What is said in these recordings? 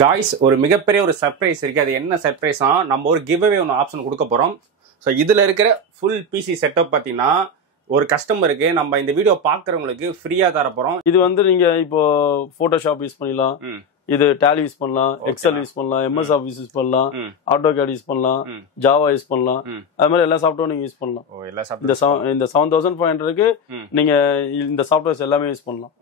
Guys ஒரு மிகப்பெரிய ஒரு சர்ப்ரைஸ் இருக்கு. அது என்ன சர்ப்ரைஸ்னா நம்ம ஒரு கிவ் அவே ஒன்று ஆப்ஷன் கொடுக்க போறோம். ஸோ இதுல இருக்கிற ஃபுல் பிசி செட்டப் பார்த்தீங்கன்னா ஒரு கஸ்டமருக்கு நம்ம இந்த வீடியோ பார்க்குறவங்களுக்கு ஃப்ரீயா தர போறோம். இது வந்து நீங்க இப்போ போட்டோஷாப் யூஸ் பண்ணிடலாம், இது டேலி யூஸ் பண்ணலாம், எக்ஸல் யூஸ் பண்ணலாம், எம்எஸ் ஆஃபீஸ் யூஸ் பண்ணலாம், ஆட்டோகேட் யூஸ் பண்ணலாம், ஜாவா யூஸ் பண்ணலாம். அது மாதிரி எல்லா சாஃப்ட்வேரும் நீங்க யூஸ் பண்ணலாம். இந்த 7500க்கு நீங்க இந்த சாஃப்ட்வேர்ஸ் எல்லாமே யூஸ் பண்ணலாம்.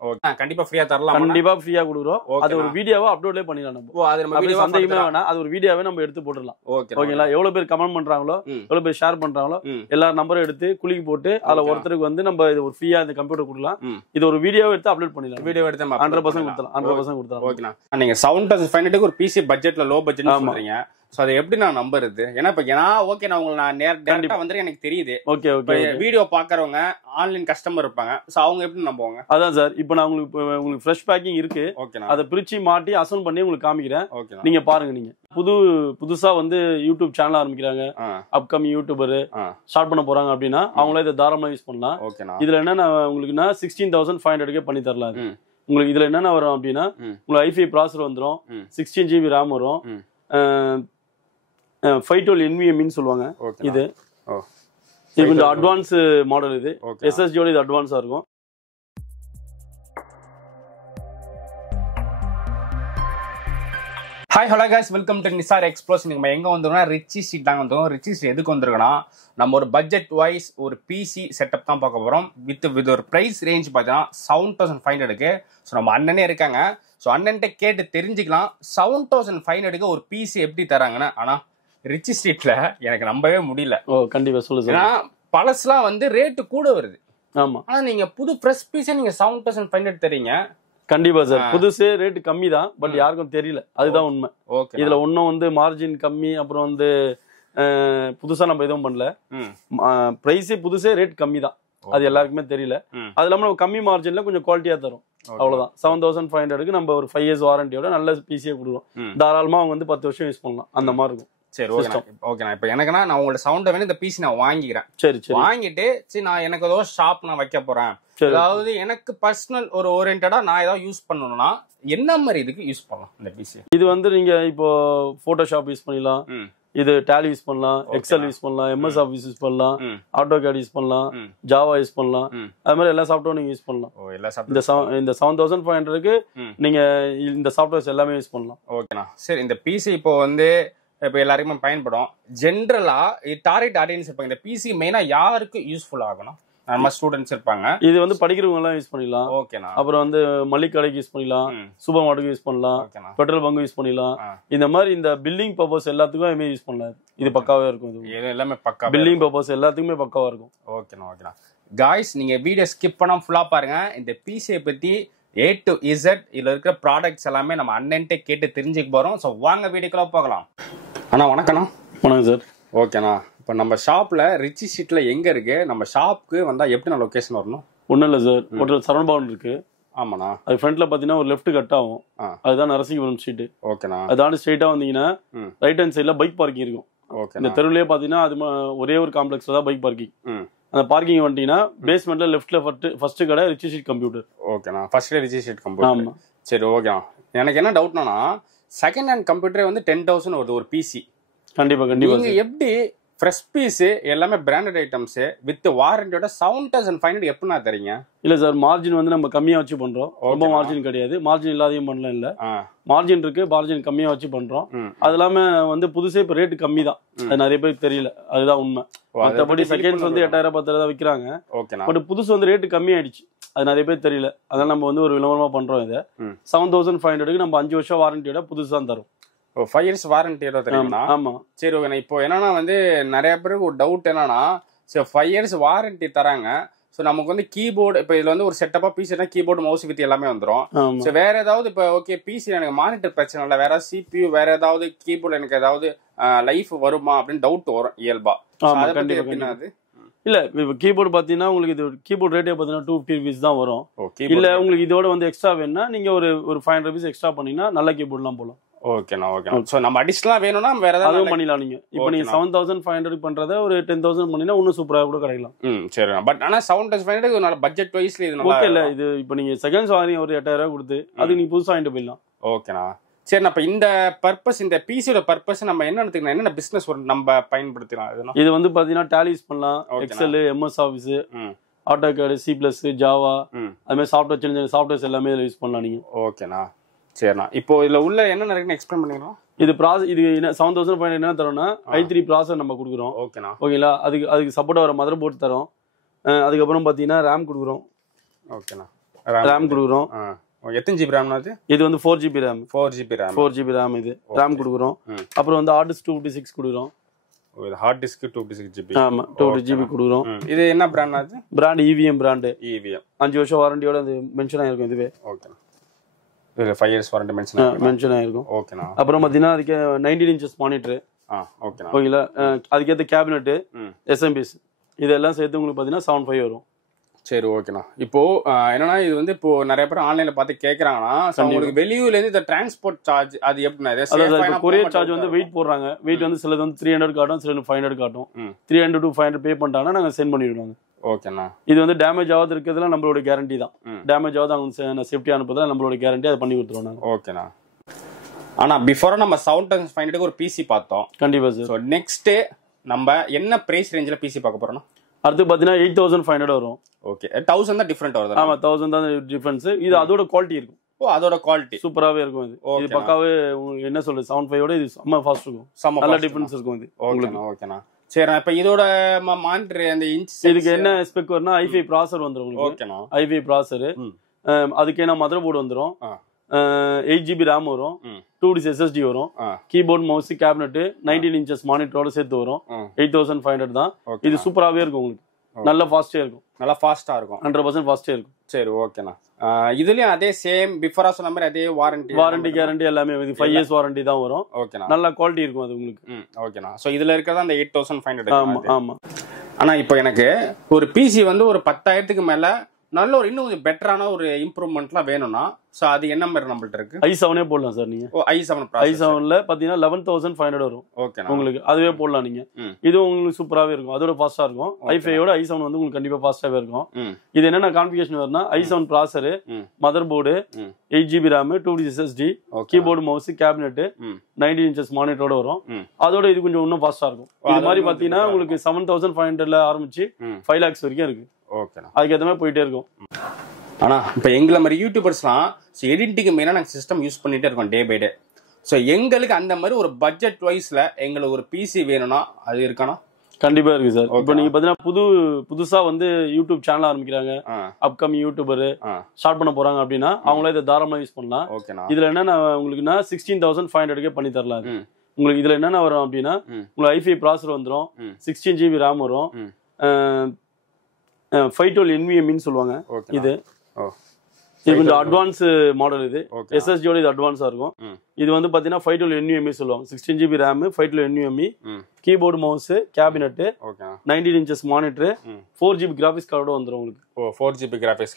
கண்டிப்பா ஃப்ரீயா தரலாம். கண்டிப்பா ஃப்ரீயா கொடுக்குறோம். அது ஒரு வீடியோவா அப்லோட்ல பண்ணிடலாம். நம்ம சந்தேகமே வேணாம், அது ஒரு வீடியோவே நம்ம எடுத்து போட்டுடலாம். ஓகேங்களா? எவ்வளவு பேர் கமெண்ட் பண்றாங்களோ, எவ்வளவு பேர் ஷேர் பண்றாங்களோ, எல்லா நம்பரும் எடுத்து குளிக்கு போட்டு அதுல ஒருத்தருக்கு வந்து நம்ம இது ஒரு ஃப்ரீயா இந்த கம்ப்யூட்டர் கொடுக்கலாம். இது ஒரு வீடியோவை எடுத்து அப்லோட் பண்ணிடலாம். வீடியோ எடுத்து 100% கொடுத்தலாம். 100% கொடுத்தலாம். ஓகேண்ணா. நீங்க 7500க்கு ஒரு பிசி பட்ஜெட்ல லோ பட்ஜெட் சொல்றீங்க. சோ அது எப்படி நான் நம்புறது? ஏன்னா இப்ப ஓகே நான் உங்களுக்கு நான் நேரா வந்து எனக்கு தெரியுது. Okay okay. வீடியோ பாக்குறவங்க ஆன்லைன் கஸ்டமர் இருப்பாங்க. சோ அவங்க எப்படி நம்புவாங்க? அதான் சார், இப்போ நான் உங்களுக்கு ஃப்ரெஷ் பேக்கிங் இருக்கு. அதை பிரிச்சு மாட்டி அசன் பண்ணி உங்களுக்கு காமிக்கிறேன். நீங்க பாருங்க. நீங்க புதுசா வந்து யூடியூப் சேனல் ஆரம்பிக்கிறாங்க, அப்கமிங் யூடியூபர் ஸ்டார்ட் பண்ண போறாங்க அப்படின்னா அவங்களே இதை தாராளமா யூஸ் பண்ணலாம். இதுல என்ன உங்களுக்குன்னா 16500க்கே பண்ணி தரலாம். உங்களுக்கு இதுல என்னென்ன வரும் அப்படின்னா உங்களுக்கு i5 ப்ராசஸர் வந்துடும், 16 GB RAM வரும், 512 NVMe சொல்லுவாங்க. இது கொஞ்சம் அட்வான்ஸ் மாடல். இது SSD இது அட்வான்ஸா இருக்கும். Hi hello guys, welcome to Nisar explores. நம்ம எங்க வந்துருக்கோம்னா ரிச்சி ஸ்ட்ரீட் தாங்க வந்துடும். ரிச்சி ஸ்ட்ரீட் எதுக்கு வந்திருக்கோம்னா நம்ம ஒரு பட்ஜெட் வைஸ் ஒரு பிசி செட்டப் தான் பார்க்க போறோம். வித் ஒரு பிரைஸ் ரேஞ்ச் பார்த்தீங்கன்னா 7500க்கு. ஸோ நம்ம அண்ணனே இருக்காங்க. ஸோ அண்ணன்ட்ட கேட்டு தெரிஞ்சுக்கலாம் 7500க்கு ஒரு பிசி எப்படி தராங்கன்னு. ஆனா ரிச்சி ஸ்ட்ரீட்ல எனக்கு நம்பவே முடியல. கண்டிப்பா சொல்லுங்க. ஏன்னா பழசுலாம் வந்து ரேட்டு கூட வருது. ஆமா. ஆனா நீங்க புது ஃப்ரெஷ் பீஸே நீங்க 7500 தரீங்க. கண்டிப்பா சார், புதுசு ரேட் கம்மி தான், பட் யாருக்கும் தெரியல. அதுதான் உண்மை. இதுல ஒன்னும் வந்து மார்ஜின் கம்மி, அப்புறம் வந்து புதுசா நம்ம எதுவும் பண்ணல. பிரைஸே புதுசே ரேட் கம்மி தான், அது எல்லாருக்குமே தெரியல. அது இல்லாம நம்ம கம்மி மார்ஜின்ல கொஞ்சம் குவாலிட்டியா தரும். அவ்வளவுதான். 7500க்கு நம்ம ஒரு 5 years வாரண்டியோட நல்ல பிசியே கொடுக்குறோம். தாராளமா அவங்க வந்து 10 வருஷம் யூஸ் பண்ணலாம். அந்த மாதிரி இருக்கும். சரி, ஓகேண்ணா. இப்ப எனக்குன்னா நான் உங்களோட சவுண்ட் வேணும், இந்த பீஸ் நான் வாங்கிக்கிறேன். சரி சரி. வாங்கிட்டு சரி நான் எனக்கு ஏதோ ஷாப் நான் வைக்க போறேன், அதாவது எனக்கு பர்சனல் ஒரு ஓரியன்டா நான் ஏதாவது யூஸ் பண்ணணும்னா என்ன மாதிரி இதுக்கு யூஸ் பண்ணலாம் இந்த பீஸ்? இது வந்து நீங்க இப்போ போட்டோஷாப் யூஸ் பண்ணலாம், இது டேலி யூஸ் பண்ணலாம், எக்ஸல் யூஸ் பண்ணலாம், எம்எஸ் ஆஃபீஸ் யூஸ் பண்ணலாம், ஆட்டோகேட் யூஸ் பண்ணலாம், ஜாவா யூஸ் பண்ணலாம். அது மாதிரி எல்லா சாஃப்ட்வேரும் நீங்க யூஸ் பண்ணலாம். இந்த 7500க்கு நீங்க இந்த சாஃப்ட்வேர்ஸ் எல்லாமே யூஸ் பண்ணலாம். ஓகேண்ணா. சரி, இந்த பிசி இப்போ வந்து இப்போ எல்லாருக்குமே பயன்படும். ஜென்ரலா டார்கெட் ஆடியன்ஸ் இருப்பாங்க. இந்த பிசி மெயினா யாருக்கு யூஸ்ஃபுல் ஆகணும்? நம்ம ஸ்டூடெண்ட்ஸ் இருப்பாங்க. இது வந்து படிக்கிறவங்க எல்லாம் யூஸ் பண்ணிடலாம். ஓகேண்ணா. அப்புறம் வந்து மளிகை கடைக்கு யூஸ் பண்ணலாம், சூப்பர் மார்க்கெட் யூஸ் பண்ணலாம், பெட்ரோல் பங்க் யூஸ் பண்ணலாம். இந்த மாதிரி இந்த பில்டிங் பர்பஸ் எல்லாத்துக்கும் யூஸ் பண்ணலாம். இது பக்காவே இருக்கும். இது எல்லாமே பக்கா பில்டிங் பர்பஸ் எல்லாத்துக்குமே பக்காவா இருக்கும். ஓகேண்ணா. ஓகேண்ணா. காய்ஸ் நீங்க வீடியோ ஸ்கிப் பண்ணாம ஃபுல்லா பாருங்க. இந்த பிசியை பத்தி A to Z இதுல இருக்கிற ப்ராடக்ட்ஸ் எல்லாமே நம்ம அண்ணன்ட்டே கேட்டு தெரிஞ்சுக்க போறோம். ஸோ வாங்க வீடியோக்குள்ள போகலாம். அண்ணா வணக்கண்ணா. வணக்கம் சார். ஓகேண்ணா. இப்போ நம்ம ஷாப்ல ரிச்சி ஸ்ட்ரீட்ல எங்க இருக்கு? நம்ம ஷாப்புக்கு வந்தா எப்படி நான் லொகேஷன் வரணும்? ஒன்றும் இல்லை சார், ஒரு சரவண பவன் இருக்கு. ஆமாண்ணா. அது ஃப்ரண்ட்ல பாத்தீங்கன்னா ஒரு லெஃப்ட் கட் ஆகும், அதுதான் நரசிங்கபுரம் ஸ்ட்ரீட். ஓகேண்ணா. அதாண்டி ஸ்ட்ரெயிட்டா வந்தீங்கன்னா ரைட் ஹேண்ட் சைட்ல பைக் பார்க்கிங் இருக்கும். இந்த தெருவிலேயே பாத்தீங்கன்னா அது ஒரே ஒரு காம்ப்ளெக்ஸ்ல தான் பைக் பார்க்கிங். அந்த பார்க்கிங் வந்துட்டீங்கன்னா பேஸ்மெண்ட்ல லெஃப்ட்ல ஃபர்ஸ்ட் கடை ரிச்சி ஸ்ட்ரீட் கம்ப்யூட்டர். ஓகேண்ணா. First Ritchie street computer. ஆமா. சரி, ஓகேண்ணா. எனக்கு என்ன டவுட்னா செகண்ட் ஹேண்ட் கம்ப்யூட்டரே வந்து 10,000 வருது ஒரு பிசி. கண்டிப்பா கண்டிப்பா. நீங்க எப்படி ஃப்ரெஷ் பீஸ் எல்லாமே பிராண்டட் ஐட்டம்ஸ் வித் வாரண்டியோட 7500 எப்படின்னா தரீங்க? இல்ல சார், மார்ஜின் வந்து நம்ம கம்மியா வச்சு பண்றோம். ரொம்ப மார்ஜின் கிடையாது, மார்ஜின் இல்லாதையும் பண்ணலாம். இல்ல மார்ஜின் இருக்கு, மார்ஜின் கம்மியா வச்சு பண்றோம். அது இல்லாம வந்து புதுசே இப்ப ரேட்டு கம்மி தான், அது நிறைய பேருக்கு தெரியல. அதுதான் உண்மை. மற்றபடி செகண்ட்ஸ் வந்து 8000 10,000 விற்கிறாங்க. பட் புதுசு வந்து ரேட்டு கம்மி ஆயிடுச்சு, அது நிறைய பேர் தெரியல. அதனால நம்ம வந்து ஒரு விளம்பரமா பண்றோம். இதை 7500க்கு நம்ம 5 வருஷம் வாரண்டியோட புதுசு தான் தரும். 5 years வாரண்டி தெரியுமா? ஆமா. சரி, ஓகே. இப்போ என்னன்னா வந்து நிறைய பேருக்கு ஒரு டவுட் என்னன்னா, சரி 5 years வாரண்டி தராங்க. ஸோ நமக்கு வந்து கீபோர்டு இப்போ இதுல வந்து ஒரு செட்டப்பா பிசினா கீபோர்டு மவுஸ் வித் எல்லாமே வந்துடும். ஸோ வேற ஏதாவது இப்போ ஓகே பிசி எனக்கு மானிட்டர் பிரச்சனை இல்லை, வேற ஏதாவது சிபியூ வேற ஏதாவது கீபோர்டு எனக்கு ஏதாவது லைஃப் வருமா அப்படின்னு டவுட் வரும் இயல்பா. அது இல்ல கீபோர்டு பாத்தீங்கன்னா உங்களுக்கு இது கீபோர்டு ரேட்டே பாத்தீங்கன்னா 250 rupees தான் வரும். இல்ல உங்களுக்கு இதோட வந்து எக்ஸ்ட்ரா வேணும்னா நீங்க ஒரு 500 rupees எக்ஸ்ட்ரா பண்ணீங்கன்னா நல்ல கீபோர்ட்லாம் போலாம். ஓகேண்ணா. ஓகே. சோ நம்ம அடிஷனலா வேணும்னா வேற ஏதாவது பண்ணிடலாம். நீங்க இப்போ நீங்க 7500 பண்றத ஒரு 10,000 பண்ணினா இன்னும் சூப்பரா கூட கிடைக்கலாம். சரி. பட் ஆனா 7500 நல்ல பட்ஜெட் வைஸ்ல இது நல்லா ஓகே. இல்ல இது இப்போ நீங்க செகண்ட்ஸ் வாங்குறீங்க ஒரு 8000 கொடுத்து, அது நீங்க புதுசா வாங்கிட்டு போயிடலாம். ஓகேண்ணா. சரி, அப்ப இந்த பர்பஸ், இந்த பிசியோட பர்பஸ் நம்ம என்னென்ன பிசினஸ் நம்ம பயன்படுத்தலாம்? இது வந்து பாத்தீங்கன்னா டேலி யூஸ் பண்ணலாம், Excel, MS Office, AutoCAD, C plus, Java, அது மாதிரி சாஃப்ட்வேர், சின்ன சின்ன சாஃப்ட்வேர்ஸ் எல்லாமே இதில் யூஸ் பண்ணலாம் நீங்க. ஓகேண்ணா. சரிண்ணா, இப்போ இதுல உள்ள என்னென்ன இருக்குன்னு எக்ஸ்பிளைன் பண்ணிக்கலாம். இது இது 7500 என்ன தரோம்னா i3 ப்ராசஸர் நம்ம கொடுக்குறோம். ஓகேண்ணா. ஓகேங்களா, அதுக்கு சப்போர்ட் வர மதர் போர்டு தரோம். அதுக்கப்புறம் பாத்தீங்கன்னா ரேம் கொடுக்குறோம். ஓகேண்ணா, ரேம் கொடுக்குறோம். எத்தனை ஜிபி ரேம்னா? இது வந்து 4GB ரேம். 4GB ரேம் இது ரேம் கொடுக்குறோம். அப்புறம் வந்து ஹார்ட் டிஸ்க் 256 கொடுக்குறோம். Hard disk 256GB. ஆமா, 2GB கொடுக்குறோம். இது என்ன பிராண்ட்? அது பிராண்ட் EVM பிராண்ட். EVM 5 வருஷம் வாரண்டியோட அது மென்ஷன் ஆயிருக்கும். இதுவே ஓகேண்ணா. இதுல 5 இயர்ஸ் வாரண்டி மென்ஷன் ஆயிருக்கும். ஓகேண்ணா. அப்புறம் பாத்தீங்கன்னா அதுக்கு 19 இன்ச்சஸ் மானிட்டர். ஓகேண்ணா. ஓகேங்களா, அதுக்கேற்ற கேபினெட், எஸ்எம்பிஎஸ் இதெல்லாம் சேர்த்து உங்களுக்கு பாத்தீங்கன்னா 75 வரும். சரி, ஓகேண்ணா. இப்போ என்னன்னா, இது வந்து இப்போ நிறைய பேர் ஆன்லைன்ல பார்த்து கேட்கறாங்கன்னா, உங்களுக்கு வெளியூர்ல இருந்து இந்த டிரான்ஸ்போர்ட் சார்ஜ் அது எப்படின்னா, கொரியர் சார்ஜ் வந்து வெயிட் போடுறாங்க. வெயிட் வந்து சிலது வந்து 300 காட்டும், சிலது 500 காட்டும். 300 to 500 பே பண்ணிட்டாங்கன்னா நாங்க சென்ட் பண்ணிடுவாங்க. ஓகேண்ணா. இது வந்து டேமேஜ் ஆகாது இருக்கிறதுல நம்மளோட கேரண்டி தான். டேமேஜ் ஆகாது அவங்க சேஃப்டி அனுப்புறதுல நம்மளோட கேரண்டி, அதை பண்ணி கொடுத்துருவோம் நாங்க. ஓகேண்ணா. ஆனா பிஃபோரா நம்ம 7500 ஒரு பிசி பார்த்தோம். கண்டிப்பா சார். ஸோ நெக்ஸ்ட் நம்ம என்ன பிரைஸ் ரேஞ்சில் பிசி பார்க்க போறோம்னா, அடுத்து பாத்தீங்கன்னா 8500 வரும். ஓகே, 1000 தான் டிஃபரெண்ட் வருது. ஆமா, 1000 தான் டிஃபரன்ஸ். இது அதோட குவாலிட்டி இருக்கும். அதோட குவாலிட்டி சூப்பராவே இருக்கும். இது பக்காவே உங்களுக்கு என்ன சொல்றது, 75 இது செம்ம ஃபாஸ்ட் இருக்கும். நல்ல டிஃபரன்ஸ் இருக்கும் இது. ஓகேண்ணா. சரி, இப்ப இதோட மானிட்டர் அந்த இன்ச் இதுக்கு என்ன ஸ்பெக் வரும்னா i5 ப்ராசஸர் வந்துரும் உங்களுக்கு. ஓகேண்ணா. i5 ப்ராசஸர், அதுக்கு என்ன மதர் போர்டு வந்துரும், 8GB ரேம் வரும், 2D SSD வரும், கீபோர்ட், மவுஸ், கேபினெட், 19 இன்ச்சஸ் மானிட்டரோட சேர்த்து வரும். 8500 தான். இது சூப்பராவே இருக்கும் உங்களுக்கு. நல்ல ஃபாஸ்டா இருக்கும். 100% ஃபாஸ்டா இருக்கும். சரி, ஓகேண்ணா. இதுலயும் அதே சேம் பிஃபோரா சொன்ன மாதிரி அதே வாரண்டி கேரண்டி எல்லாமே 5 இயர்ஸ் வாரண்டி தான் வரும். ஓகேண்ணா. நல்ல குவாலிட்டி இருக்கும் அது உங்களுக்கு. ஓகேண்ணா. சோ இதுல இருக்கிறது அந்த 8500. ஆமா. ஆனா இப்போ எனக்கு ஒரு பிசி வந்து ஒரு 10,000க்கு மேல நல்ல ஒரு இன்னும் கொஞ்சம் பெட்டரான ஒரு இம்ப்ரூவ்மெண்ட்லாம் வேணும்னா, சோ அது என்ன மாதிரி நம்மள்ட்ட இருக்கு? i7 போடலாம் சார் நீங்க. i7ல பாத்தீங்கன்னா 11500 வரும். ஓகே, உங்களுக்கு அதுவே போடலாம் நீங்க. இது உங்களுக்கு சூப்பராவே இருக்கும். அதோட ஃபாஸ்டா இருக்கும். i5 ஓட i7 வந்து உங்களுக்கு கண்டிப்பா ஃபாஸ்டாவே இருக்கும். இது என்னென்ன கான்ஃபிகரேஷன் வரும்னா, i7 processor, mother board, 8GB RAM, 2D SSD, keyboard, mouse, cabinet, 19 inches மானிட்டரோட வரும். அதோட இது கொஞ்சம் இன்னும் ஃபாஸ்டா இருக்கும். இது மாதிரி பாத்தீங்கன்னா உங்களுக்கு 7500ல ஆரம்பிச்சு 5 lakhs வரைக்கும் இருக்கு. ஓகேண்ணா. அதுக்கேற்ற மாதிரி போயிட்டே இருக்கும். ஆனா இப்ப எங்களை மாதிரி யூடியூபர்ஸ்லாம் எடிட்டிங்க்கு மெயினா நாங்கள் சிஸ்டம் யூஸ் பண்ணிட்டே இருக்கோம் டே பை டே. ஸோ எங்களுக்கு அந்த மாதிரி ஒரு பட்ஜெட் வைஸ்ல எங்களுக்கு ஒரு பிசி வேணும்னா அது இருக்கானா? கண்டிப்பா இருக்கு சார். இப்போ நீங்க பாத்தீங்கன்னா புதுசா வந்து யூடியூப் சேனல் ஆரம்பிக்கிறாங்க, அப்கமிங் யூடியூபர் ஸ்டார்ட் பண்ண போறாங்க அப்படின்னா அவங்களே இதை தாராளமா யூஸ் பண்ணலாம். இதுல என்னன்னா உங்களுக்குன்னா 16500 பண்ணி தரலாம். உங்களுக்கு இதுல என்னென்ன வரும் அப்படின்னா, உங்களுக்கு i5 ப்ராசஸர் வந்துடும், 16GB ரேம் வரும், 512 NVMe சொல்லுவாங்க. இது கொஞ்சம் அட்வான்ஸ் மாடல். இது SSD இது அட்வான்ஸா இருக்கும். இது வந்து பாத்தீங்கன்னா 512 NVMe சொல்லுவாங்க. 16GB RAM, 512 NVMe, keyboard, mouse, cabinet, 19 inches monitor, 4GB graphics கார்டோட வந்துரும் உங்களுக்கு. 4GB கிராபிக்ஸ்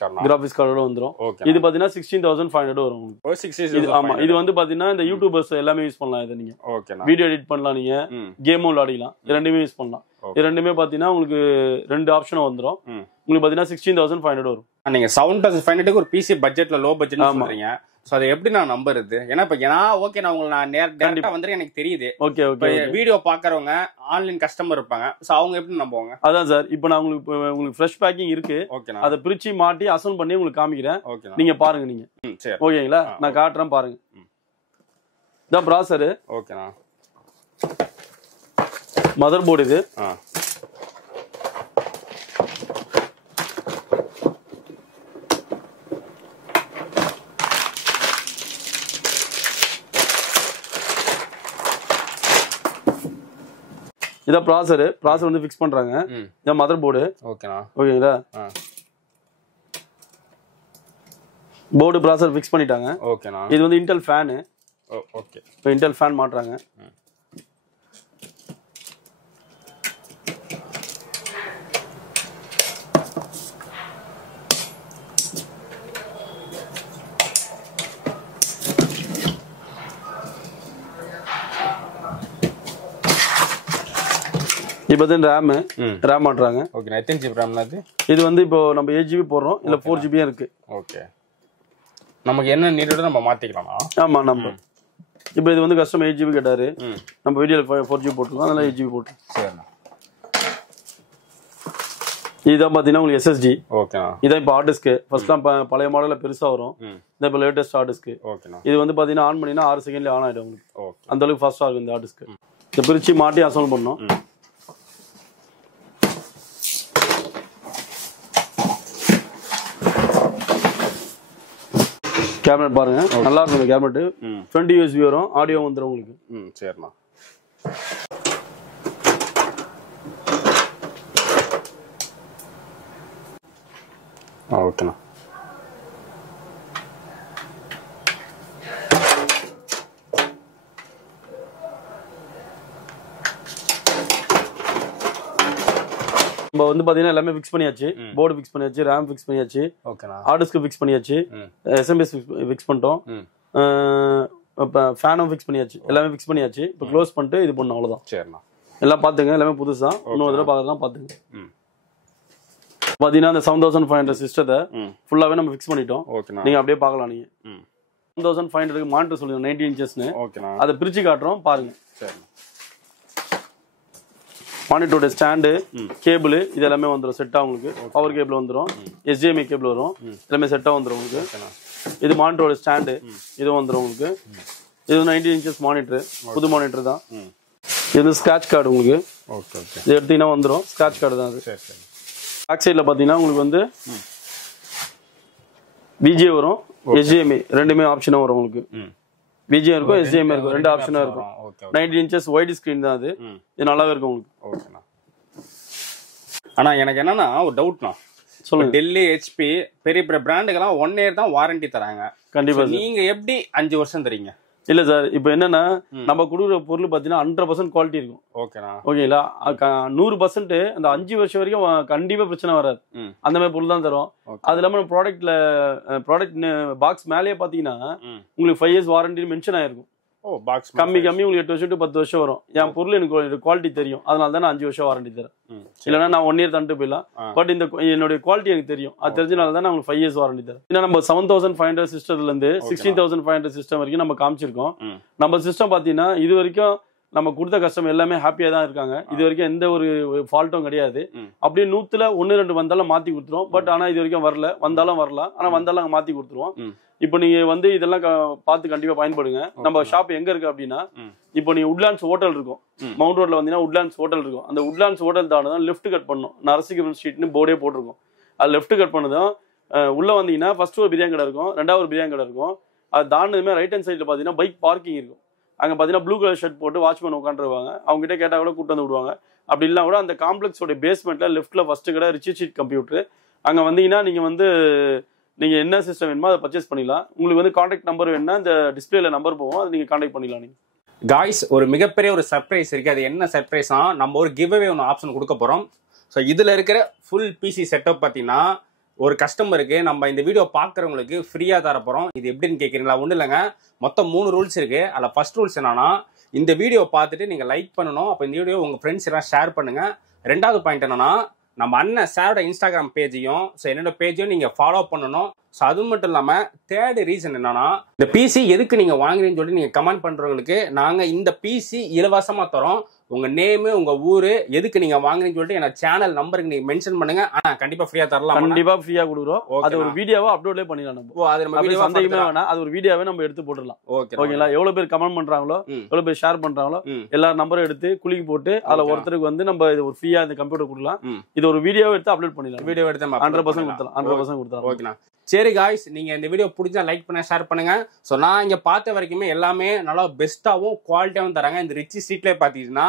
கார்டோட வந்துரும். இது பாத்தீங்கன்னா 16500 வரும் உங்களுக்கு. ஆமா, இது வந்து பாத்தீங்கன்னா இந்த யூடியூபர்ஸ் எல்லாமே யூஸ் பண்ணலாம். இதை நீங்க வீடியோ எடிட் பண்ணலாம், நீங்க கேமும் விளையாடிக்கலாம். ரெண்டுமே யூஸ் பண்ணலாம். இது ரெண்டுமே பாத்தீங்கன்னா உங்களுக்கு 2 ஆப்ஷனும் வந்துரும். உங்களுக்கு பாத்தீங்கன்னா 16500 வரும். நீங்க 7500க்கு ஒரு பிசி பட்ஜெட்ல லோ பட்ஜெட் சொல்றீங்க. சோ அது எப்படி நான் நம்புறது? ஏன்னா இப்ப நான் உங்களுக்கு நான் நேரா வந்து எனக்கு தெரியுது. ஓகே, வீடியோ பாக்குறவங்க ஆன்லைன் கஸ்டமர் இருப்பாங்க. சோ அவங்க எப்படி நம்புவாங்க? அதான் சார், இப்போ நான் உங்களுக்கு ஃப்ரெஷ் பேக்கிங் இருக்கு. அதை பிரிச்சு மாட்டி அசெம்பிள் பண்ணி உங்களுக்கு காமிக்கிறேன். நீங்க பாருங்க. நீங்க ஓகேங்களா? நான் காட்டுறேன் பாருங்க. இதான் ப்ராசஸர். ஓகேண்ணா. மதர் போர்டு இது. இதான் ப்ராசஸர் வந்து ஃபிக்ஸ் பண்றாங்க. இதான் மதர் போர்டு. ஓகேங்களா? போர்டு ப்ராசஸர் ஃபிக்ஸ் பண்ணிட்டாங்க. இது வந்து இன்டெல் ஃபேன். ஓகே, இப்போ இன்டெல் ஃபேன் மாட்டுறாங்க. இப்போ ரேம் மாட்டுறாங்க. ஓகே, எத்தனை ஜிபி ரேம்ல அது? இது வந்து இப்போ நம்ம 8GB போடுறோம், இல்ல 4GB இருக்கு. ஓகே, நமக்கு என்ன நீடோ நம்ம மாத்திக்கலாமா? ஆமா, நம்ம இப்போ இது வந்து கஸ்டம் 8 GB கேட்டாரு, நம்ம வீடியோல 4 GB போட்டுருக்கோம், அதனால 8 GB போட்டு. சரிண்ணா. இதான் பாத்தீங்கன்னா உங்களுக்கு SSD. ஓகேண்ணா. இதான் இப்போ ஹார்ட் டிஸ்க். ஃபர்ஸ்ட்லாம் பழைய மாடல்ல பெருசா வரும், இதான் இப்போ லேட்டஸ்ட் ஹார்ட் டிஸ்க். ஓகேண்ணா. இது வந்து பாத்தீங்கன்னா ஆன் பண்ணினா 6 செகண்ட்ல ஆன் ஆயிடும் உங்களுக்கு. ஓகே. அந்த அளவுக்கு ஃபாஸ்டா இருக்கும் இந்த ஹார்ட் டிஸ்க். இத பிரிச்சு மாட்டி அசெம்பிள் பண்ணோம். கேபினட் பாருங்க, நல்லா இருக்கும் இந்த கேபினட். ஃப்ரண்ட் USB வரும், ஆடியோ வந்துரும் உங்களுக்கு. சரிண்ணா. ஓகேண்ணா. நம்ம வந்து பாத்தீங்கன்னா எல்லாமே ஃபிக்ஸ் பண்ணியாச்சு, போர்டு ஃபிக்ஸ் பண்ணியாச்சு, ரேம் ஃபிக்ஸ் பண்ணியாச்சு, ஓகேண்ணா, ஹார்ட் டிஸ்க் ஃபிக்ஸ் பண்ணியாச்சு, SMS ஃபிக்ஸ் பண்ணிட்டோம், இப்போ ஃபேனும் ஃபிக்ஸ் பண்ணியாச்சு, எல்லாமே ஃபிக்ஸ் பண்ணியாச்சு. இப்போ க்ளோஸ் பண்ணிட்டு இது பண்ணோம், அவ்வளவுதான். சரிண்ணா. எல்லாம் பாத்துங்க, எல்லாமே புதுசா, இன்னொரு தடவை பார்க்கலாம், பாத்துங்க. பாத்தீங்கன்னா அந்த 7500 சிஸ்டத்தை ஃபுல்லாவே நம்ம ஃபிக்ஸ் பண்ணிட்டோம். நீங்க அப்படியே பார்க்கலாம். நீங்க 7500 மானிட்டர் சொல்லுங்க 90 இன்ச்சஸ்னு, அதை பிரிச்சு காட்டுறோம் பாருங்க. மானிட்டரோட ஸ்டாண்டு, கேபிள் இது எல்லாமே வந்துடும் செட்டா உங்களுக்கு. பவர் கேபிள் வந்துடும், HDMI கேபிள் வரும், எல்லாமே செட்டா வந்துடும் உங்களுக்கு. இது மானிட்டரோட ஸ்டாண்டு, இது வந்துடும் உங்களுக்கு. இது 90 இன்ச்சஸ் மானிட்டர், புது மானிட்டர் தான். இது ஸ்கிராட்ச் கார்டு உங்களுக்கு. இது எடுத்தீங்கன்னா வந்துடும், ஸ்கிராட்ச் கார்டு தான் அது. பேக் சைட்ல பாத்தீங்கன்னா உங்களுக்கு வந்து VGA வரும், HDMI ரெண்டுமே ஆப்ஷனா வரும் உங்களுக்கு. VGA இருக்கும், HDMI இருக்கும், ரெண்டு ஆப்ஷனா இருக்கும். 90 இன்ச்சஸ் வைட் ஸ்கிரீன் தான் அது. இது நல்லாவே இருக்கும் உங்களுக்கு. ஓகேண்ணா. ஆனா எனக்கு என்னன்னா ஒரு டவுட்ண்ணா, சொல்லுங்க. டெல்லி, HP பெரிய பெரிய பிராண்டுக்கெல்லாம் 1 year தான் வாரண்டி தராங்க. கண்டிப்பா. நீங்க எப்படி 5 வருஷம் தரீங்க? இல்ல சார், இப்ப என்னன்னா நம்ம கொடுக்குற பொருள் பாத்தீங்கன்னா 100% குவாலிட்டி இருக்கும். ஓகேண்ணா. ஓகேங்களா, 100% அந்த 5 வருஷம் வரைக்கும் கண்டிப்பா பிரச்சனை வராது. அந்த மாதிரி பொருள் தான் தரும். அது இல்லாம ப்ராடக்ட் பாக்ஸ் மேலேயே பாத்தீங்கன்னா உங்களுக்கு 5 years வாரண்டி மென்ஷன் ஆயிருக்கும். கம்மி உங்களுக்கு 8 வருஷம் to 10 வருஷம் வரும். என் பொருள் எனக்கு குவாலிட்டி தெரியும், அதனால தான் நான் 5 வருஷம் வாரண்டி தரேன். இல்லைன்னா நான் 1 year தந்துட்டு போயிடலாம். பட் இந்த என்னுடைய குவாலிட்டி எனக்கு தெரியும், அது தெரிஞ்சனால தான் நான் உங்களுக்கு 5 years வாரண்டி தரேன். ஏன்னா நம்ம 7500 சிஸ்டத்துல இருந்து 16500 சிஸ்டம் வரைக்கும் நம்ம காமிச்சிருக்கோம். நம்ம சிஸ்டம் பாத்தீங்கன்னா இது வரைக்கும் நம்ம கொடுத்த கஸ்டமர் எல்லாமே ஹாப்பியா தான் இருக்காங்க. இது வரைக்கும் எந்த ஒரு ஃபால்ட்டும் கிடையாது. அப்படியே 100ல 1-2 வந்தாலும் மாத்தி கொடுத்துருவோம். பட் ஆனா இது வரைக்கும் வரல, வந்தாலும் வரலாம், ஆனா வந்தாலும் மாத்தி கொடுத்துருவோம். இப்போ நீங்க வந்து இதெல்லாம் பார்த்து கண்டிப்பா பயன்படுங்க. நம்ம ஷாப் எங்க இருக்கு அப்படின்னா, இப்போ நீங்க உட்லாண்ட்ஸ் ஹோட்டல் இருக்கும், மவுண்ட் ரோட்ல வந்தீங்கன்னா உட்லாண்ட்ஸ் ஹோட்டல் இருக்கும். அந்த உட்லாண்ட்ஸ் ஹோட்டல் தானதான் லெஃப்ட் கட் பண்ணும், நரசிங்கபுரம் ஸ்ட்ரீட்னு போர்டே போட்டிருக்கும். அது லெஃப்ட் கட் பண்ணதும் உள்ள வந்தீங்கன்னா ஃபர்ஸ்ட் ஒரு பிரியாணி கடை இருக்கும், ரெண்டாவது ஒரு பிரியாணி கடை இருக்கும். அது தாண்டதுமே ரைட் ஹேண்ட் சைட்ல பாத்தீங்கன்னா பைக் பார்க்கிங் இருக்கும். அங்க பாத்தீங்கன்னா ப்ளூ கலர் ஷர்ட் போட்டு வாட்ச்மேன் உட்காந்துருவாங்க. அவங்க கிட்ட கேட்டா கூட கூட்டு வந்து விடுவாங்க. அப்படி இல்லைனா கூட அந்த காம்ப்ளெக்ஸோட பேஸ்மெண்ட்ல லெஃப்ட்ல ஃபர்ஸ்ட் கடை ரிச்சி ஷீட் கம்ப்யூட்டர். அங்க வந்தீங்கன்னா நீங்க வந்து நீங்க என்ன சிஸ்டம் வேணுமோ அதை பர்ச்சேஸ் பண்ணிக்கலாம். உங்களுக்கு வந்து கான்டாக்ட் நம்பர் வேணும்னா இந்த டிஸ்பிளேல நம்பர் போகும், அதை நீங்க கான்டாக்ட் பண்ணிக்கலாம். நீங்க காய்ஸ், ஒரு மிகப்பெரிய ஒரு சர்ப்ரைஸ் இருக்கு. அது என்ன சர்ப்ரைஸ்னா, நம்ம ஒரு கிவ் அவே ஒன்று ஆப்ஷன் கொடுக்க போறோம். ஸோ இதுல இருக்கிற ஃபுல் PC செட்டப் பார்த்தீங்கன்னா ஒரு கஸ்டமருக்கு நம்ம இந்த வீடியோ பார்க்குறவங்களுக்கு ஃப்ரீயா தர போறோம். இது எப்படின்னு கேட்குறீங்களா? ஒன்றும் இல்லைங்க, மொத்தம் 3 ரூல்ஸ் இருக்கு. அதில் ஃபர்ஸ்ட் ரூல்ஸ் என்னன்னா, இந்த வீடியோ பார்த்துட்டு நீங்க லைக் பண்ணணும். அப்போ இந்த வீடியோ உங்க ஃப்ரெண்ட்ஸ் எல்லாம் ஷேர் பண்ணுங்க. ரெண்டாவது பாயிண்ட் என்னன்னா, நம்ம அண்ணன் சாரோட இன்ஸ்டாகிராம் பேஜையும் என்னோட பேஜையும் நீங்க ஃபாலோ பண்ணணும். ஸோ அது மட்டும் இல்லாம தேர்ட் ரீசன் என்னன்னா, இந்த PC எதுக்கு நீங்க வாங்குறீங்கன்னு சொல்லி நீங்க கமெண்ட் பண்றவங்களுக்கு நாங்க இந்த PC இலவசமா தரோம். உங்க நேமு, உங்க ஊரு, எதுக்கு நீங்க வாங்குறீங்கன்னு சொல்லிட்டு என்னோட சேனல் நம்பருக்கு நீங்க மென்ஷன் பண்ணுங்க. ஆனா கண்டிப்பா ஃப்ரீயா தரலாம், கண்டிப்பா ஃப்ரீயா கொடுக்குறோம். அது ஒரு வீடியோவா அப்லோட்லே பண்ணிடலாம் நம்ம. அது நம்ம வீடியோ சந்தேகமே வேணாம், அது ஒரு வீடியோவே நம்ம எடுத்து போட்டுடலாம். ஓகேங்களா? எவ்வளவு பேர் கமெண்ட் பண்றாங்களோ, எவ்வளவு பேர் ஷேர் பண்றாங்களோ, எல்லா நம்பரும் எடுத்து குளிக்கு போட்டு அதுல ஒருத்தருக்கு வந்து நம்ம இது ஒரு ஃப்ரீயா இந்த கம்ப்யூட்டர் கொடுக்கலாம். இது ஒரு வீடியோ எடுத்து அப்லோட் பண்ணிடலாம். வீடியோ எடுத்து 100% கொடுத்தலாம், 100% கொடுத்தலாம். ஓகேண்ணா. சரி காய்ஸ், நீங்க இந்த வீடியோ பிடிச்சா லைக் பண்ண, ஷேர் பண்ணுங்க. ஸோ நான் இங்க பார்த்த வரைக்குமே எல்லாமே நல்லா பெஸ்ட்டாவும் குவாலிட்டியாவும் தராங்க. இந்த ரிச்சி ஸ்ட்ரீட்ல பாத்தீங்கன்னா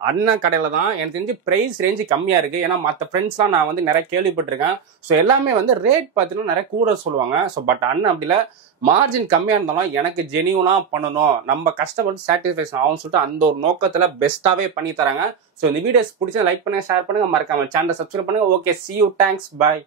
அண்ணா கடையில தான் எனக்கு தெரிஞ்சு பிரைஸ் ரேஞ்சு கம்மியா இருக்கு. ஏன்னா மற்ற ஃப்ரெண்ட்ஸ்லாம் நான் வந்து நிறைய கேள்விப்பட்டிருக்கேன். ஸோ எல்லாமே வந்து ரேட் பார்த்தீங்கன்னா நிறைய கூட சொல்லுவாங்க. ஸோ பட் அண்ணன் அப்படி இல்லை, மார்ஜின் கம்மியா இருந்தாலும் எனக்கு ஜெனியூனா பண்ணணும், நம்ம கஷ்டப்பட்டு சாட்டிஸ்ஃபேக்ஷன் ஆகும்னு சொல்லிட்டு அந்த ஒரு நோக்கத்துல பெஸ்ட்டாவே பண்ணி தராங்க. ஸோ இந்த வீடியோஸ் பிடிச்சா லைக் பண்ணுங்க, ஷேர் பண்ணுங்க, மறக்காம சேனலை சப்ஸ்கிரைப் பண்ணுங்க. Okay, see you, thanks, bye.